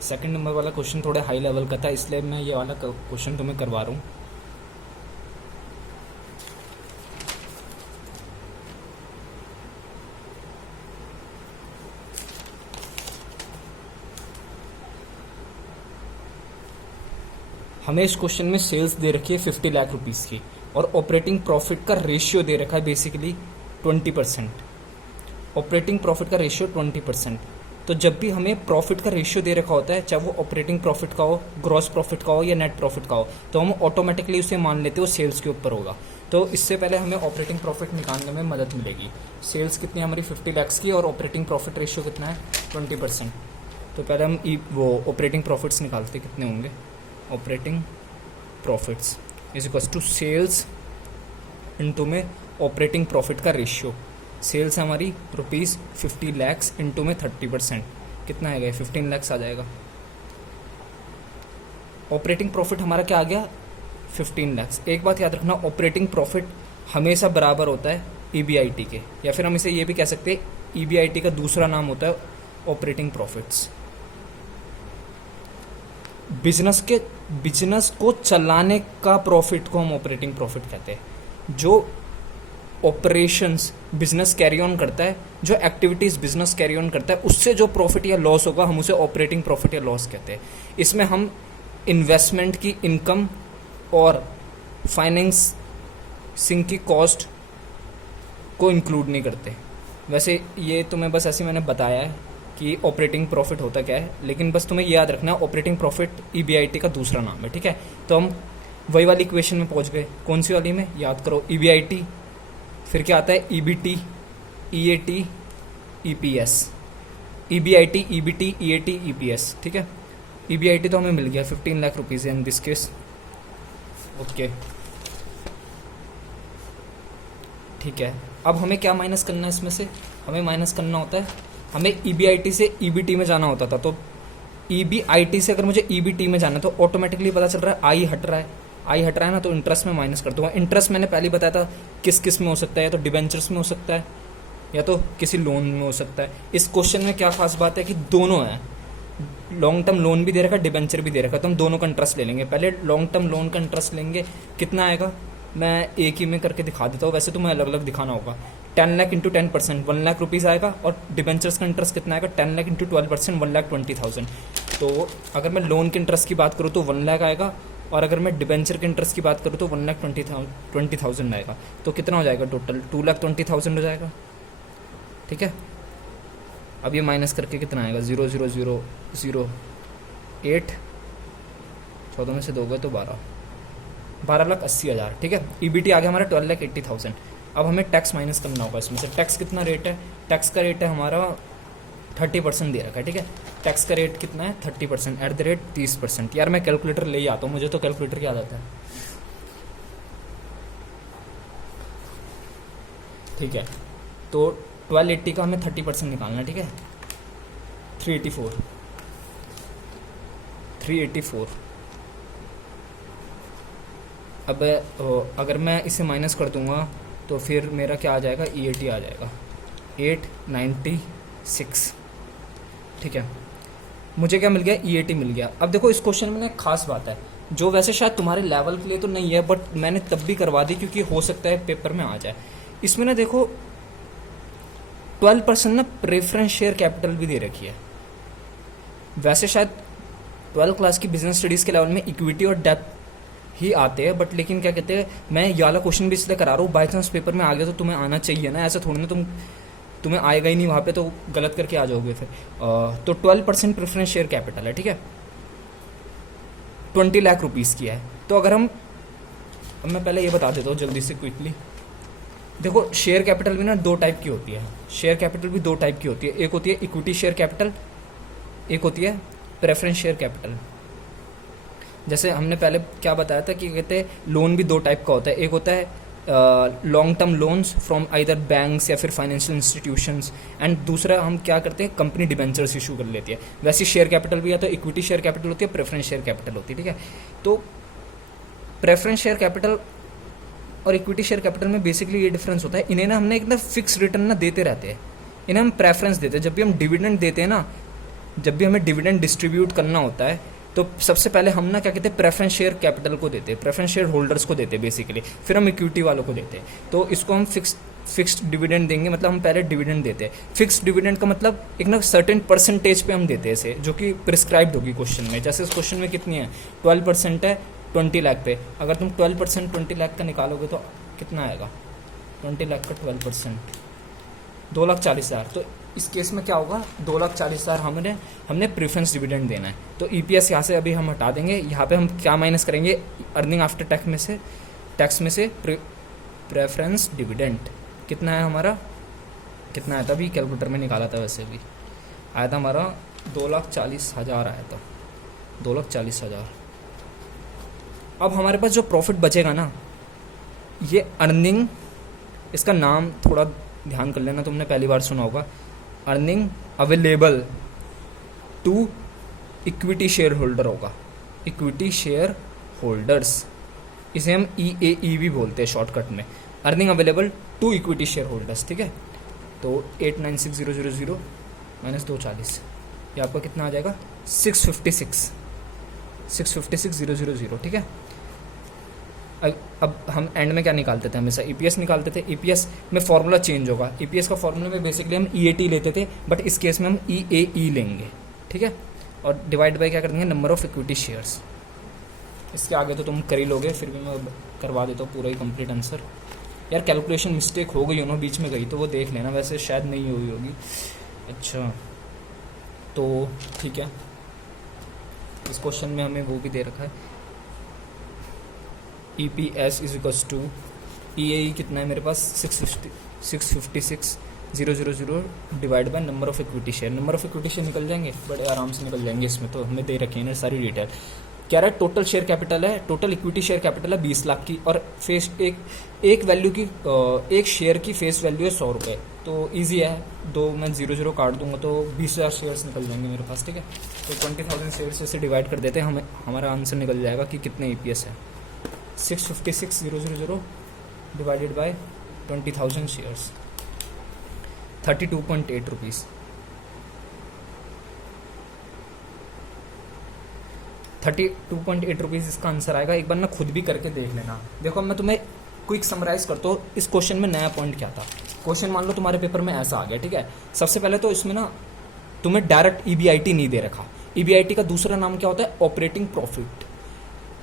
Second number वाला question थोड़े high level का था, इसलिए मैं ये वाला क्वेश्चन तुम्हें करवा रहा हूँ। हमें इस क्वेश्चन में सेल्स दे रखी है 50 लाख रुपीज़ की, और ऑपरेटिंग प्रॉफिट का रेशियो दे रखा है बेसिकली 20%। ऑपरेटिंग प्रॉफिट का रेशियो 20%। तो जब भी हमें प्रॉफिट का रेशियो दे रखा होता है, चाहे वो ऑपरेटिंग प्रॉफिट का हो, ग्रॉस प्रॉफिट का हो या नेट प्रॉफिट का हो, तो हम ऑटोमेटिकली उसे मान लेते हो सेल्स के ऊपर होगा। तो इससे पहले हमें ऑपरेटिंग प्रॉफिट निकालने में मदद मिलेगी। सेल्स कितनी है हमारी 50 लाख की, और ऑपरेटिंग प्रॉफिट रेशियो कितना है 20%। तो पहले हम वो ऑपरेटिंग प्रॉफिट्स निकालते कितने होंगे। Operating profits is equal to sales into में ऑपरेटिंग प्रॉफिट का रेशियो। सेल्स हमारी ₹50 लाख इंटू में 30%, कितना आएगा 15 लाख आ जाएगा। ऑपरेटिंग प्रॉफिट हमारा क्या आ गया 15 लाख। एक बात याद रखना, ऑपरेटिंग प्रॉफिट हमेशा बराबर होता है ईबीआईटी के, या फिर हम इसे ये भी कह सकते हैं ईबीआईटी का दूसरा नाम होता है ऑपरेटिंग प्रॉफिट्स। बिजनेस को चलाने का प्रॉफिट को हम ऑपरेटिंग प्रॉफिट कहते हैं। जो ऑपरेशंस बिजनेस कैरी ऑन करता है, जो एक्टिविटीज बिजनेस कैरी ऑन करता है, उससे जो प्रॉफिट या लॉस होगा हम उसे ऑपरेटिंग प्रॉफिट या लॉस कहते हैं। इसमें हम इन्वेस्टमेंट की इनकम और फाइनेंसिंग की कॉस्ट को इंक्लूड नहीं करते। वैसे ये तुम्हें बस ऐसे मैंने बताया है कि ऑपरेटिंग प्रॉफिट होता क्या है, लेकिन बस तुम्हें याद रखना है ऑपरेटिंग प्रॉफिट ईबीआईटी का दूसरा नाम है, ठीक है। तो हम वही वाली इक्वेशन में पहुंच गए। कौन सी वाली में, याद करो, ईबीआईटी, फिर क्या आता है EBT, EAT, EPS. EBIT, EBT, EAT, EPS, ठीक है। ईबीआईटी तो हमें मिल गया 15 lakh rupees in this case, okay, ठीक है। अब हमें क्या माइनस करना है इसमें से, हमें माइनस करना होता है, हमें ईबीआईटी से ईबीटी में जाना होता था। तो ईबीआईटी से अगर मुझे ईबीटी में जाना है तो ऑटोमेटिकली पता चल रहा है आई हट रहा है, आई हट रहा है ना, तो इंटरेस्ट में माइनस कर दूंगा। इंटरेस्ट मैंने पहले बताया था किस किस में हो सकता है, या तो डिबेंचर्स में हो सकता है या तो किसी लोन में हो सकता है। इस क्वेश्चन में क्या खास बात है कि दोनों है, लॉन्ग टर्म लोन भी दे रखा है, डिबेंचर भी दे रखा है, तो हम दोनों का इंटरेस्ट ले लेंगे। पहले लॉन्ग टर्म लोन का इंटरेस्ट लेंगे, कितना आएगा मैं एक ही में करके दिखा देता हूँ, वैसे तो मैं अलग अलग दिखाना होगा। 10 लाख इंटू 10% 1 लाख रुपीज़ आएगा, और डिबेंचर्स का इंटरेस्ट कितना आएगा 10 लाख इंटू 12% 1,20,000। तो अगर मैं लोन के इंटरेस्ट की बात करूँ तो 1 लाख आएगा, और अगर मैं डिबेंचर के इंटरेस्ट की बात करूँ तो 1,20,000 आएगा। तो कितना हो जाएगा टोटल 2,20,000 हो जाएगा, ठीक है। अब ये माइनस करके कितना आएगा 0,0,0,0,8, 14 में से 2 गए तो 12,80,000, ठीक है। ईबीटी आ गया हमारा 12,80,000। अब हमें टैक्स माइनस करना होगा इसमें से। टैक्स कितना रेट है, टैक्स का रेट है हमारा 30% दे रखा है, ठीक है। टैक्स का रेट कितना है 30% एट द रेट 30%। यार मैं कैलकुलेटर ले ही आता हूँ, मुझे तो कैलकुलेटर की आदत है, ठीक है। तो 1280 का हमें 30% निकालना है, ठीक है। 384। अब अगर मैं इसे माइनस कर दूंगा तो फिर मेरा क्या आ जाएगा, ईएटी आ जाएगा 896, ठीक है। मुझे क्या मिल गया, ईएटी मिल गया। अब देखो इस क्वेश्चन में एक खास बात है, जो वैसे शायद तुम्हारे लेवल के लिए तो नहीं है, बट मैंने तब भी करवा दी क्योंकि हो सकता है पेपर में आ जाए। इसमें ना देखो 12% ना प्रेफरेंस शेयर कैपिटल भी दे रखी है। वैसे शायद 12 क्लास की बिजनेस स्टडीज़ के लेवल में इक्विटी और डेप्थ ही आते हैं, बट लेकिन क्या कहते हैं, मैं ये वाला क्वेश्चन भी इसलिए करा रहा हूँ, बाई चांस पेपर में आ गया तो तुम्हें आना चाहिए ना, ऐसा थोड़ी ना तुम्हें आएगा ही नहीं वहाँ पे तो गलत करके आ जाओगे फिर। तो 12% प्रेफरेंस शेयर कैपिटल है, ठीक है, 20 लाख रुपीज़ की है। तो अगर अब मैं पहले ये बता देता हूँ जल्दी से क्विकली। देखो शेयर कैपिटल भी ना 2 टाइप की होती है, शेयर कैपिटल भी 2 टाइप की होती है। एक होती है इक्विटी शेयर कैपिटल, एक होती है प्रेफरेंस शेयर कैपिटल। जैसे हमने पहले क्या बताया था कि कहते हैं लोन भी 2 टाइप का होता है। एक होता है long term loans from either banks या फिर फाइनेंशियल इंस्टीट्यूशंस, एंड दूसरा हम क्या करते हैं, कंपनी डिबेंचर्स इशू कर लेती है। वैसे शेयर कैपिटल भी या तो इक्विटी शेयर कैपिटल होती है, प्रेफरेंस शेयर कैपिटल होती है, ठीक है। तो प्रेफरेंस शेयर कैपिटल और इक्विटी शेयर कैपिटल में बेसिकली ये डिफरेंस होता है, इन्हें ना हमने एकदम फिक्स रिटर्न ना देते रहते हैं, इन्हें हम प्रेफरेंस देते हैं। जब भी हम डिविडेंड देते हैं ना जब भी हमें डिविडेंड डिस्ट्रीब्यूट करना होता है तो सबसे पहले हम ना क्या कहते हैं, प्रेफरेंस शेयर कैपिटल को देते हैं, प्रेफरेंस शेयर होल्डर्स को देते हैं बेसिकली, फिर हम इक्विटी वालों को देते हैं। तो इसको हम फिक्स्ड डिविडेंड देंगे, मतलब हम पहले डिविडेंड देते हैं। फिक्स्ड डिविडेंड का मतलब एक ना सर्टेन परसेंटेज पे हम देते हैं इसे, जो कि प्रिस्क्राइब्ड होगी क्वेश्चन में। जैसे इस क्वेश्चन में कितनी है, 12% है 20 लाख पे। अगर तुम 12% 20 लाख का निकालोगे तो कितना आएगा, 20 लाख का 12% 2,40,000। तो इस केस में क्या होगा, 2,40,000 हमने प्रेफरेंस डिविडेंड देना है। तो ईपीएस यहाँ से अभी हम हटा देंगे, यहाँ पे हम क्या माइनस करेंगे, अर्निंग आफ्टर टैक्स में से प्रेफरेंस डिविडेंड कितना है हमारा, कितना आया था, अभी कैलकुलेटर में निकाला था, वैसे भी आया था हमारा 2,40,000 आया था, 2,40,000। अब हमारे पास जो प्रॉफिट बचेगा ना, ये अर्निंग, इसका नाम थोड़ा ध्यान कर लेना, तुमने पहली बार सुना होगा, earning available to equity share holder होगा, इक्विटी शेयर होल्डर्स, इसे हम EAE भी बोलते हैं शॉर्टकट में, earning available to equity share holders. ठीक है, तो 896,000 माइनस 240, ये आपका कितना आ जाएगा, 656,000। ठीक है, अब हम एंड में क्या निकालते थे, हमेशा ईपीएस निकालते थे। ईपीएस में फॉर्मूला चेंज होगा, ईपीएस का फॉर्मूला में बेसिकली हम EAT लेते थे, बट इस केस में हम EAE लेंगे। ठीक है, और डिवाइड बाय क्या कर देंगे, नंबर ऑफ इक्विटी शेयर्स। इसके आगे तो तुम कर ही लोगे, फिर भी मैं करवा देता हूँ पूरा ही कंप्लीट आंसर। यार कैलकुलेशन मिस्टेक हो गई हो ना, बीच में गई तो वो देख लेना, वैसे शायद नहीं हुई होगी। अच्छा तो ठीक है, इस क्वेश्चन में हमें वो भी दे रखा है, EPS is equals to EAE कितना है मेरे पास, 656,000 divide by number of equity share. Number of equity share निकल जाएंगे, बड़े आराम से निकल जाएंगे, इसमें तो हमें दे रखे हैं ना सारी डिटेल। क्या रहा है, टोटल शेयर कैपिटल है, टोटल इक्विटी शेयर कैपिटल है 20 लाख की, और फेस एक वैल्यू की, एक शेयर की फेस वैल्यू है 100 रुपये। तो ईजी है, दो मैं 0 काट दूंगा तो 20,000 शेयर्स निकल जाएंगे मेरे पास। ठीक है, तो 20,000 शेयर से डिवाइड कर देते हैं, हमें हमारा आंसर निकल जाएगा कि कितने EPS है, 656,000 divided by 20,000 shares, 32.8 rupees. 32.8 rupees इसका आंसर आएगा। एक बार ना खुद भी करके देख लेना। देखो मैं तुम्हें क्विक समराइज करता हूँ, इस क्वेश्चन में नया पॉइंट क्या था। क्वेश्चन मान लो तुम्हारे पेपर में ऐसा आ गया, ठीक है। सबसे पहले तो इसमें ना तुम्हें डायरेक्ट EBIT नहीं दे रखा। EBIT का दूसरा नाम क्या होता है, ऑपरेटिंग प्रॉफिट।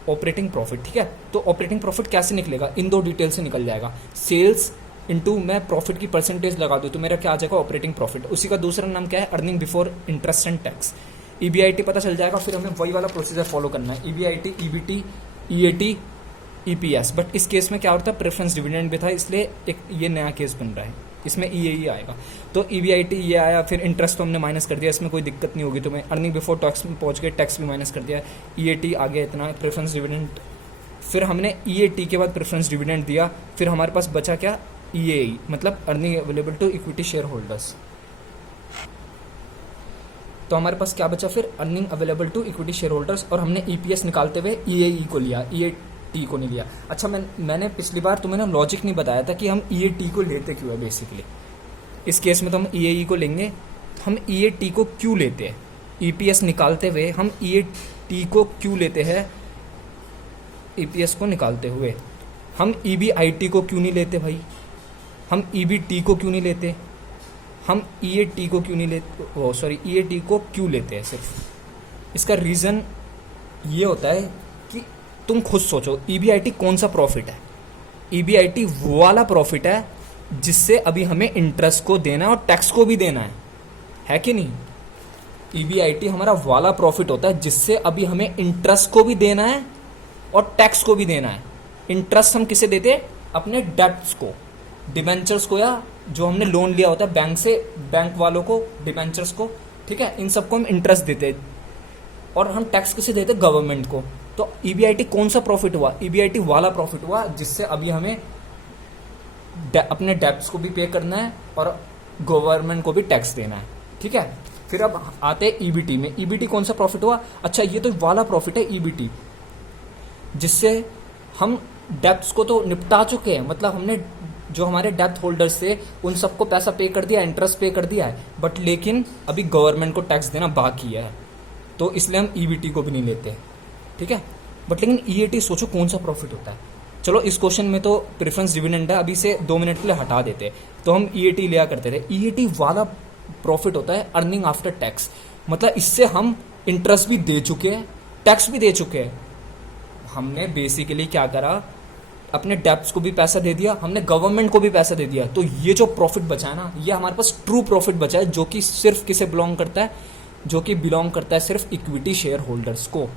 ऑपरेटिंग प्रॉफिट, ठीक है। तो ऑपरेटिंग प्रॉफिट कैसे निकलेगा, इन दो डिटेल से निकल जाएगा। सेल्स इनटू मैं प्रॉफिट की परसेंटेज लगा दूँ तो मेरा क्या आ जाएगा, ऑपरेटिंग प्रॉफिट। उसी का दूसरा नाम क्या है, earning before interest and tax. EBIT पता चल जाएगा, फिर हमें वही वाला प्रोसीजर फॉलो करना है, EBIT, EBT, EAT, EPS। But इस केस में क्या होता है, प्रेफरेंस डिविडेंड भी था, इसलिए एक ये नया केस बन रहा है, इसमें EAE आएगा। तो EBIT ये आया, फिर इंटरेस्ट तो हमने माइनस कर दिया, इसमें कोई दिक्कत नहीं होगी तुम्हें। अर्निंग बिफोर टैक्स में पहुंच गए, टैक्स भी माइनस कर दिया, EAT आ गया इतना, प्रेफरेंस डिविडेंड। फिर हमने EAT के बाद प्रेफरेंस डिविडेंड दिया, फिर हमारे पास बचा क्या, EAE, मतलब earning available to equity share holders. तो हमारे पास क्या बचा फिर, earning available to equity share holders, और हमने EPS निकालते हुए EAE को लिया, EAT को नहीं लिया। अच्छा मैंने पिछली बार तुम्हें ना लॉजिक नहीं बताया था कि हम EAT को लेते क्यों है। बेसिकली इस केस में तो हम EAE को लेंगे, हम EAT को क्यों लेते हैं, EPS निकालते हुए हम EAT को क्यों लेते हैं, EPS को निकालते हुए हम EBIT को क्यों नहीं लेते भाई, हम EBT को क्यों नहीं लेते, हम EAT को क्यों नहीं लेते, सॉरी EAT को क्यों लेते हैं सिर्फ। इसका रीज़न ये होता है कि तुम खुद सोचो, EBIT कौन सा प्रॉफिट है, EBIT वो वाला प्रॉफिट है जिससे अभी हमें इंटरेस्ट को देना है और टैक्स को भी देना है कि नहीं। EBIT हमारा वाला प्रॉफिट होता है जिससे अभी हमें इंटरेस्ट को भी देना है और टैक्स को भी देना है। इंटरेस्ट हम किसे देते हैं, अपने डेब्ट्स को, डिबेंचर्स को, या जो हमने लोन लिया होता है बैंक से, बैंक वालों को, डिबेंचर्स को, ठीक है, इन सबको हम इंटरेस्ट देते हैं। और हम टैक्स किसे देते हैं, गवर्नमेंट को। तो EBIT कौन सा प्रॉफिट हुआ, EBIT वाला प्रॉफिट हुआ जिससे अभी हमें अपने डेब्ट्स को भी पे करना है और गवर्नमेंट को भी टैक्स देना है, ठीक है। फिर अब आते हैं EBT में। EBT कौन सा प्रॉफिट हुआ, अच्छा ये तो वाला प्रॉफिट है EBT, जिससे हम डेब्ट्स को तो निपटा चुके हैं, मतलब हमने जो हमारे डेप्थ होल्डर्स थे उन सबको पैसा पे कर दिया, इंटरेस्ट पे कर दिया है, बट लेकिन अभी गवर्नमेंट को टैक्स देना बाकी है, तो इसलिए हम ईबीटी को भी नहीं लेते, ठीक है। बट लेकिन ईएटी सोचो कौन सा प्रॉफिट होता है। चलो इस क्वेश्चन में तो प्रेफरेंस डिविडेंड है, अभी से 2 मिनट के लिए हटा देते, तो हम ईएटी लिया करते थे। ईएटी वाला प्रॉफिट होता है अर्निंग आफ्टर टैक्स, मतलब इससे हम इंटरेस्ट भी दे चुके हैं, टैक्स भी दे चुके हैं। हमने बेसिकली क्या करा, अपने डेप्ट्स को भी पैसा दे दिया, हमने गवर्नमेंट को भी पैसा दे दिया, तो ये जो प्रॉफिट बचा है ना, ये हमारे पास ट्रू प्रॉफिट बचा है, जो कि सिर्फ किसे बिलोंग करता है, जो कि बिलोंग करता है सिर्फ इक्विटी शेयर होल्डर्स को,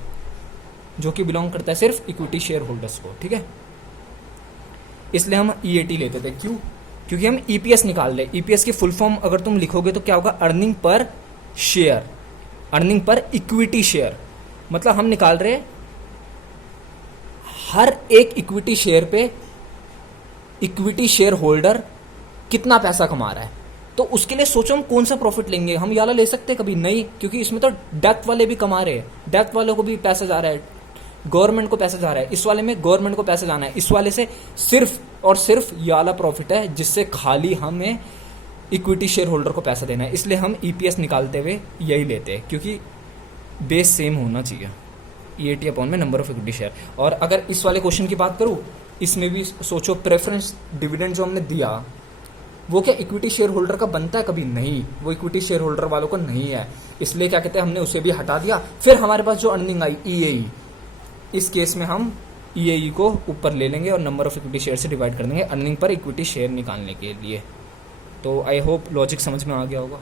जो कि बिलोंग करता है सिर्फ इक्विटी शेयर होल्डर्स को, ठीक है। इसलिए हम ईएटी लेते थे, क्यों? क्योंकि हम ईपीएस निकाल रहे। ईपीएस की फुल फॉर्म अगर तुम लिखोगे तो क्या होगा, earning per share, earning per equity share, मतलब हम निकाल रहे हर एक इक्विटी शेयर पे इक्विटी शेयर होल्डर कितना पैसा कमा रहा है। तो उसके लिए सोचो हम कौन सा प्रॉफिट लेंगे, हम ये वाला ले सकते हैं कभी नहीं, क्योंकि इसमें तो डेप्थ वाले भी कमा रहे हैं, डेप्थ वालों को भी पैसा जा रहा है, गवर्नमेंट को पैसा जा रहा है, इस वाले में गवर्नमेंट को पैसा जाना है, इस वाले से सिर्फ और सिर्फ ये वाला प्रॉफिट है जिससे खाली हमें इक्विटी शेयर होल्डर को पैसा देना है। इसलिए हम ईपीएस निकालते हुए यही लेते हैं, क्योंकि बेस सेम होना चाहिए, ईएटी अपॉन में नंबर ऑफ इक्विटी शेयर। और अगर इस वाले क्वेश्चन की बात करूँ, इसमें भी सोचो प्रेफरेंस डिविडेंड जो हमने दिया वो क्या इक्विटी शेयर होल्डर का बनता है? कभी नहीं, वो इक्विटी शेयर होल्डर वालों को नहीं है, इसलिए क्या कहते हैं हमने उसे भी हटा दिया। फिर हमारे पास जो अर्निंग आई ईएई, इस केस में हम ईएई को ऊपर ले लेंगे और नंबर ऑफ इक्विटी शेयर से डिवाइड कर देंगे अर्निंग पर इक्विटी शेयर निकालने के लिए। तो आई होप लॉजिक समझ में आ गया होगा।